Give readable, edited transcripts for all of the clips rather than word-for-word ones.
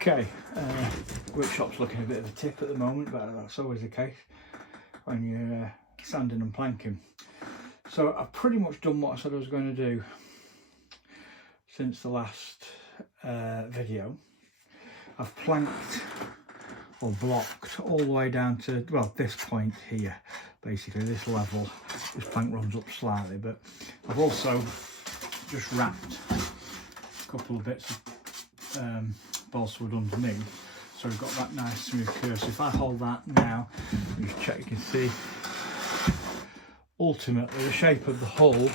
Okay, workshop's looking a bit of a tip at the moment, but that's always the case when you're sanding and planking. So I've pretty much done what I said I was going to do since the last video. I've planked or blocked all the way down to, well, this point here, basically this level. This plank runs up slightly, but I've also just wrapped a couple of bits of balsa wood underneath, so we've got that nice smooth curve. So if I hold that now, just check, you can see ultimately the shape of the hull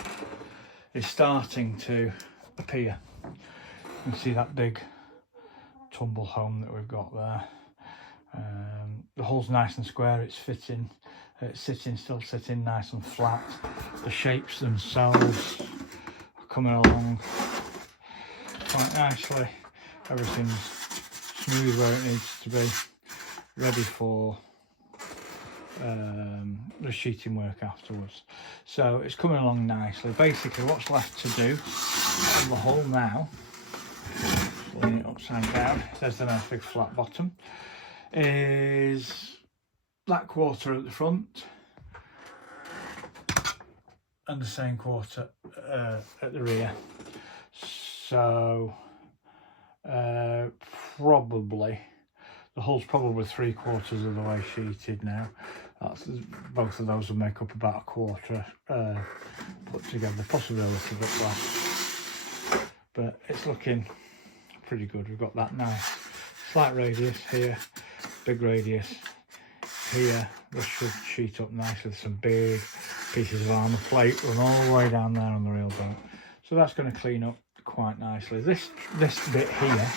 is starting to appear. You can see that big tumble home that we've got there. The hull's nice and square, it's fitting, still sitting nice and flat. The shapes themselves are coming along quite nicely. Everything's smooth where it needs to be, ready for the sheeting work afterwards. So it's coming along nicely. Basically what's left to do on the hull now, laying it upside down, there's the nice big flat bottom, is that quarter at the front and the same quarter at the rear. So probably the hull's probably 3/4 of the way sheeted now. Both of those will make up about a quarter put together, possibility a bit less, but it's looking pretty good. We've got that nice slight radius here, big radius here. This should sheet up nicely with some big pieces of armour plate run all the way down there on the real boat. So that's going to clean up quite nicely. This bit here,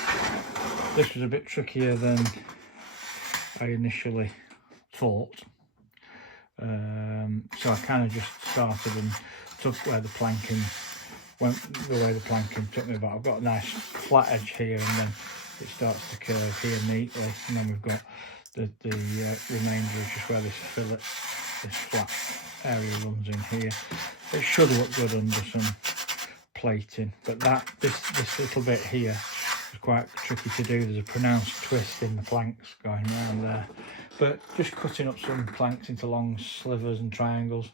this was a bit trickier than I initially thought. So I kind of just started and took where the planking went, the way the planking took me about. I've got a nice flat edge here, and then it starts to curve here neatly, and then we've got the remainder is just where this fillet, this flat area runs in here. It should look good under some plating, but this little bit here is quite tricky to do. There's a pronounced twist in the planks going around there, but just cutting up some planks into long slivers and triangles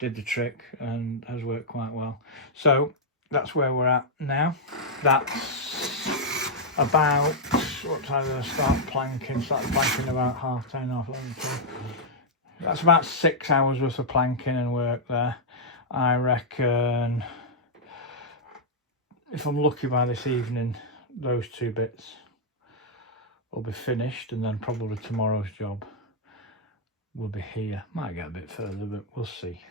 did the trick and has worked quite well. So that's where we're at now. That's about, what time did I start planking? Started planking about 10:30, 11:30. That's about 6 hours worth of planking and work there. I reckon if I'm lucky by this evening, those two bits will be finished, and then probably tomorrow's job will be here. Might get a bit further, but we'll see.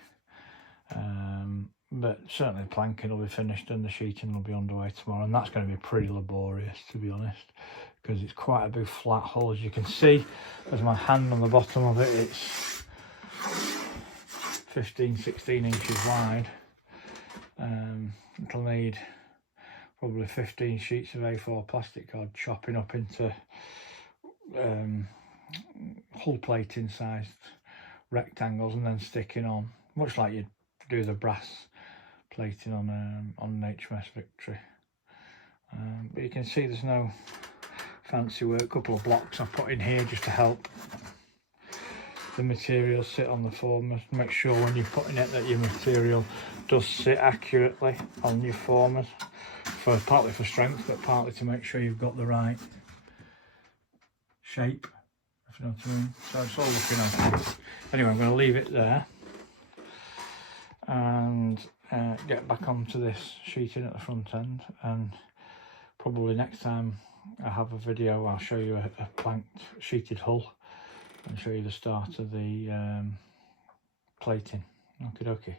But certainly planking will be finished and the sheeting will be underway tomorrow, and that's going to be pretty laborious, to be honest, because it's quite a big flat hull. As you can see, there's my hand on the bottom of it. It's 15-16 inches wide. It'll need probably 15 sheets of A4 plastic card chopping up into hull plating sized rectangles and then sticking on, much like you'd do the brass plating on an HMS Victory. But you can see there's no fancy work. A couple of blocks I've put in here just to help the material sit on the formers. Make sure when you're putting it that your material does sit accurately on your formers, partly for strength, but partly to make sure you've got the right shape, if you know what I mean. So it's all looking okay. Anyway, I'm going to leave it there and get back onto this sheeting at the front end, and probably next time I have a video I'll show you a planked sheeted hull and show you the start of the plating. Okie dokie.